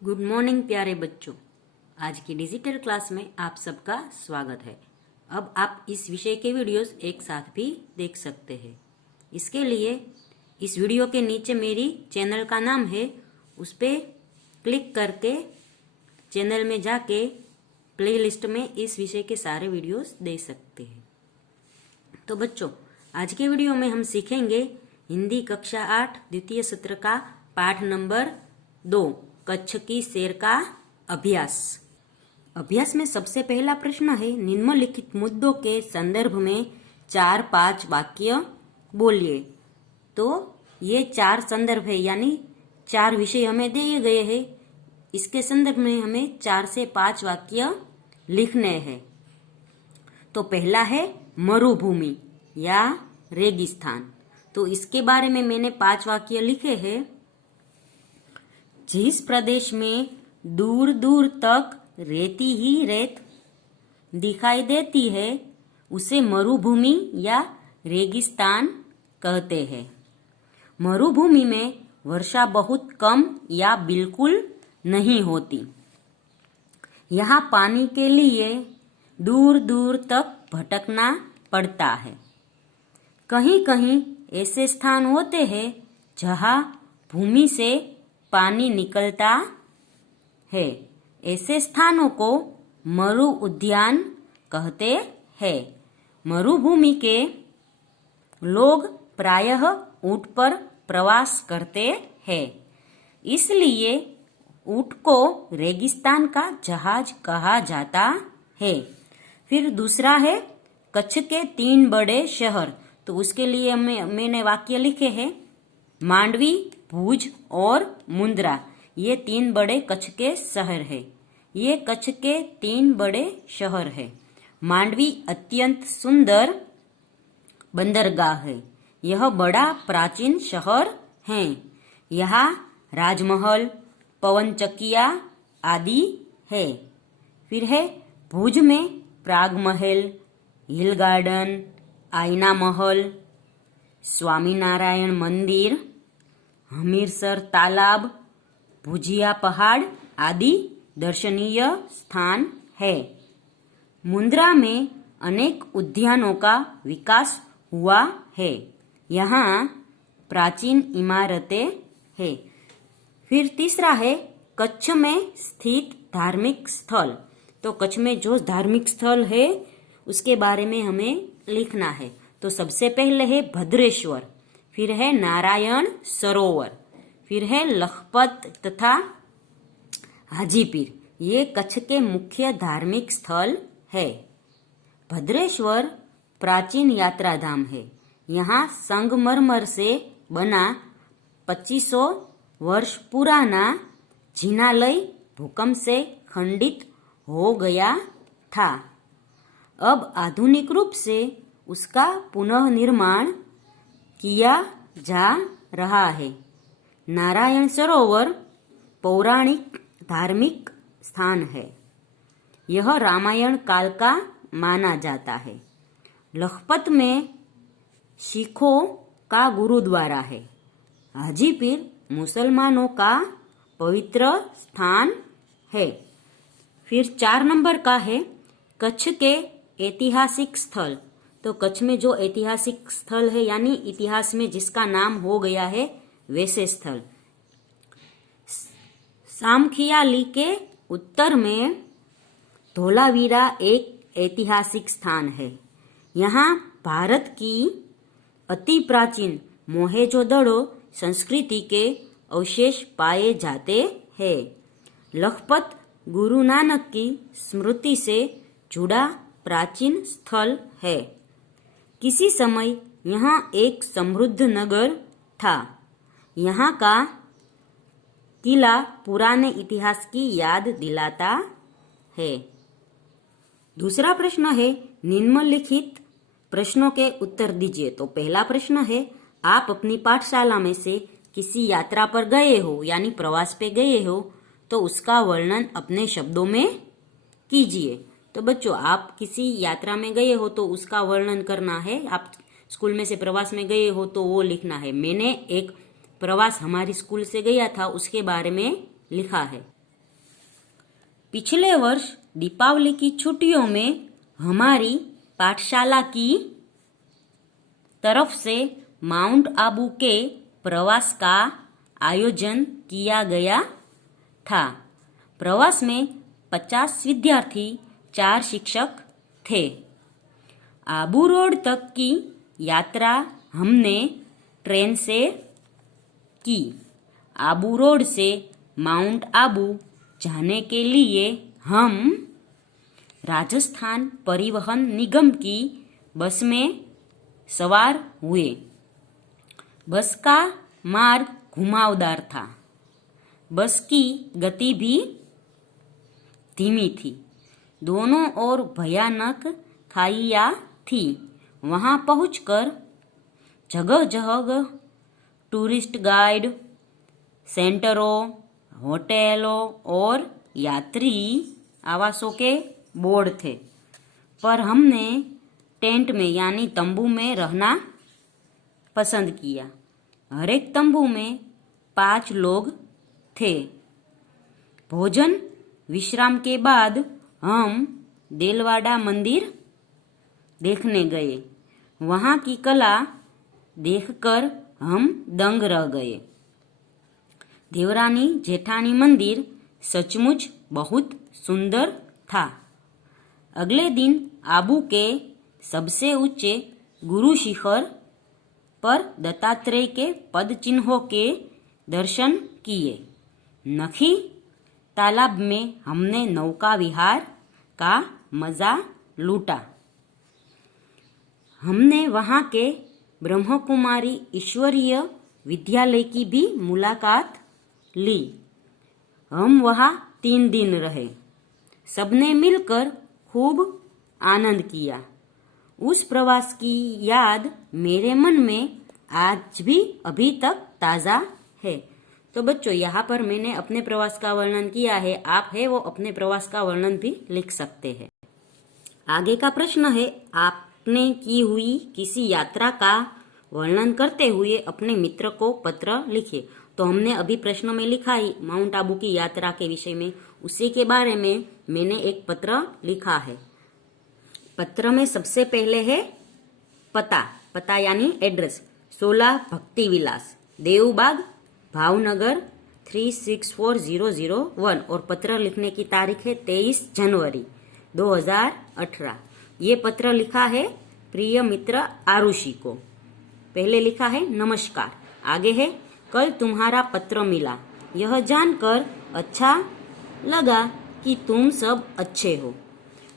Good morning प्यारे बच्चों। आज की डिजिटल क्लास में आप सबका स्वागत है। अब आप इस विषय के वीडियोस एक साथ भी देख सकते हैं। इसके लिए इस वीडियो के नीचे मेरी चैनल का नाम है, उस पर क्लिक करके चैनल में जाके प्लेलिस्ट में इस विषय के सारे वीडियोस देख सकते हैं। तो बच्चों, आज के वीडियो में हम सीखेंगे हिंदी कक्षा 8 द्वितीय सत्र का पाठ नंबर 2, कच्छ की सैर का अभ्यास। अभ्यास में सबसे पहला प्रश्न है, निम्नलिखित मुद्दों के संदर्भ में 4-5 वाक्य बोलिए। तो ये 4 संदर्भ है, यानी 4 विषय हमें दिए गए हैं। इसके संदर्भ में हमें 4 से 5 वाक्य लिखने हैं। तो पहला है मरुभूमि या रेगिस्तान। तो इसके बारे में मैंने 5 वाक्य लिखे हैं। जिस प्रदेश में दूर दूर तक रेती ही रेत दिखाई देती है उसे मरुभूमि या रेगिस्तान कहते हैं। मरुभूमि में वर्षा बहुत कम या बिल्कुल नहीं होती। यहाँ पानी के लिए दूर दूर तक भटकना पड़ता है। कहीं कहीं ऐसे स्थान होते हैं जहाँ भूमि से पानी निकलता है। ऐसे स्थानों को मरु उद्यान कहते हैं। मरुभूमि के लोग प्रायः ऊंट पर प्रवास करते हैं, इसलिए ऊंट को रेगिस्तान का जहाज कहा जाता है। फिर दूसरा है कच्छ के 3 बड़े शहर। तो उसके लिए मैंने वाक्य लिखे हैं, मांडवी, भुज और मुंद्रा। ये 3 बड़े कच्छ के शहर है। ये कच्छ के 3 बड़े शहर है। मांडवी अत्यंत सुंदर बंदरगाह है। यह बड़ा प्राचीन शहर है। यहाँ राजमहल, पवन चक्किया आदि है। फिर है भुज में प्राग महल, हिल गार्डन, आईना महल, स्वामीनारायण मंदिर, हमीरसर तालाब, भुजिया पहाड़ आदि दर्शनीय स्थान है। मुंद्रा में अनेक उद्यानों का विकास हुआ है। यहाँ प्राचीन इमारतें हैं। फिर तीसरा है कच्छ में स्थित धार्मिक स्थल। तो कच्छ में जो धार्मिक स्थल है उसके बारे में हमें लिखना है। तो सबसे पहले है भद्रेश्वर, फिर है नारायण सरोवर, फिर है लखपत तथा हाजीपीर। ये कच्छ के मुख्य धार्मिक स्थल है। भद्रेश्वर प्राचीन यात्रा धाम है। यहाँ संगमरमर से बना 2500 वर्ष पुराना जिनालय भूकंप से खंडित हो गया था। अब आधुनिक रूप से उसका पुनः निर्माण किया जा रहा है। नारायण सरोवर पौराणिक धार्मिक स्थान है। यह रामायण काल का माना जाता है। लखपत में सिखों का गुरुद्वारा है। हाजीपीर मुसलमानों का पवित्र स्थान है। फिर 4 नंबर का है कच्छ के ऐतिहासिक स्थल। तो कच्छ में जो ऐतिहासिक स्थल है, यानी इतिहास में जिसका नाम हो गया है वैसे स्थल। सामखियाली के उत्तर में धोलावीरा एक ऐतिहासिक स्थान है। यहाँ भारत की अति प्राचीन मोहेंजोदड़ो संस्कृति के अवशेष पाए जाते हैं। लखपत गुरु नानक की स्मृति से जुड़ा प्राचीन स्थल है। किसी समय यहाँ एक समृद्ध नगर था। यहाँ का किला पुराने इतिहास की याद दिलाता है। दूसरा प्रश्न है, निम्नलिखित प्रश्नों के उत्तर दीजिए। तो पहला प्रश्न है, आप अपनी पाठशाला में से किसी यात्रा पर गए हो, यानी प्रवास पे गए हो, तो उसका वर्णन अपने शब्दों में कीजिए। तो बच्चों, आप किसी यात्रा में गए हो तो उसका वर्णन करना है। आप स्कूल में से प्रवास में गए हो तो वो लिखना है। मैंने एक प्रवास हमारी स्कूल से गया था, उसके बारे में लिखा है। पिछले वर्ष दीपावली की छुट्टियों में हमारी पाठशाला की तरफ से माउंट आबू के प्रवास का आयोजन किया गया था। प्रवास में 50 विद्यार्थी, 4 शिक्षक थे। आबू रोड तक की यात्रा हमने ट्रेन से की। आबू रोड से माउंट आबू जाने के लिए हम राजस्थान परिवहन निगम की बस में सवार हुए। बस का मार्ग घुमावदार था। बस की गति भी धीमी थी। दोनों ओर भयानक खाइयाँ थी। वहां पहुंचकर जगह जगह टूरिस्ट गाइड, सेंटरों, होटलों और यात्री आवासों के बोर्ड थे, पर हमने टेंट में यानी तंबू में रहना पसंद किया। हर एक तंबू में 5 लोग थे। भोजन विश्राम के बाद हम देलवाड़ा मंदिर देखने गए। वहां की कला देखकर हम दंग रह गए। देवरानी जेठानी मंदिर सचमुच बहुत सुंदर था। अगले दिन आबू के सबसे ऊंचे गुरु शिखर पर दत्तात्रेय के पद चिन्हों के दर्शन किए। नखी तालाब में हमने नौका विहार का मजा लूटा। हमने वहां के ब्रह्मकुमारी ईश्वरीय विद्यालय की भी मुलाकात ली। हम वहां 3 दिन रहे। सबने मिलकर खूब आनंद किया। उस प्रवास की याद मेरे मन में आज भी अभी तक ताज़ा है। तो बच्चों, यहाँ पर मैंने अपने प्रवास का वर्णन किया है। आप है वो अपने प्रवास का वर्णन भी लिख सकते हैं। आगे का प्रश्न है, आपने की हुई किसी यात्रा का वर्णन करते हुए अपने मित्र को पत्र लिखे। तो हमने अभी प्रश्न में लिखा ही माउंट आबू की यात्रा के विषय में, उसी के बारे में मैंने एक पत्र लिखा है। पत्र में सबसे पहले है पता यानी एड्रेस 16 भक्ति विलास, देवबाग, भावनगर 364001 और पत्र लिखने की तारीख है 23 जनवरी 2018। ये पत्र लिखा है प्रिय मित्र आरुषि को। पहले लिखा है नमस्कार। आगे है कल तुम्हारा पत्र मिला। यह जानकर अच्छा लगा कि तुम सब अच्छे हो।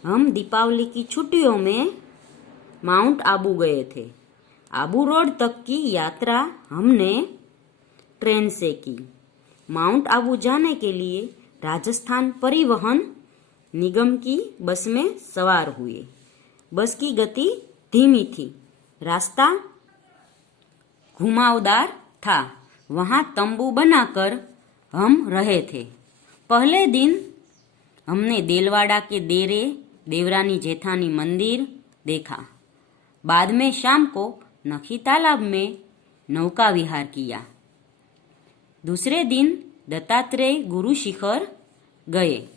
हम दीपावली की छुट्टियों में माउंट आबू गए थे। आबू रोड तक की यात्रा हमने ट्रेन से की। माउंट आबू जाने के लिए राजस्थान परिवहन निगम की बस में सवार हुए। बस की गति धीमी थी। रास्ता घुमावदार था। वहां तंबू बनाकर हम रहे थे। पहले दिन हमने देलवाड़ा के डेरे, देवरानी जेठानी मंदिर देखा। बाद में शाम को नखी तालाब में नौका विहार किया। दूसरे दिन दत्तात्रेय गुरु शिखर गए।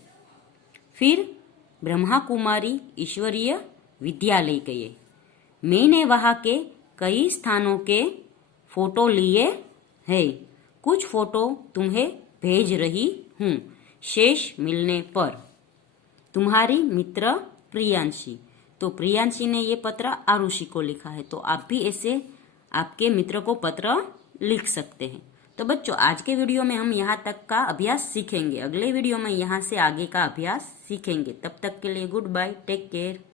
फिर ब्रह्मा कुमारी ईश्वरीय विद्यालय गए। मैंने वहां के कई स्थानों के फोटो लिए हैं। कुछ फोटो तुम्हें भेज रही हूँ शेष मिलने पर। तुम्हारी मित्र प्रियांशी। तो प्रियांशी ने ये पत्र आरुषि को लिखा है। तो आप भी ऐसे आपके मित्र को पत्र लिख सकते हैं। तो बच्चों, आज के वीडियो में हम यहाँ तक का अभ्यास सीखेंगे। अगले वीडियो में यहाँ से आगे का अभ्यास सीखेंगे। तब तक के लिए गुड बाय, टेक केयर।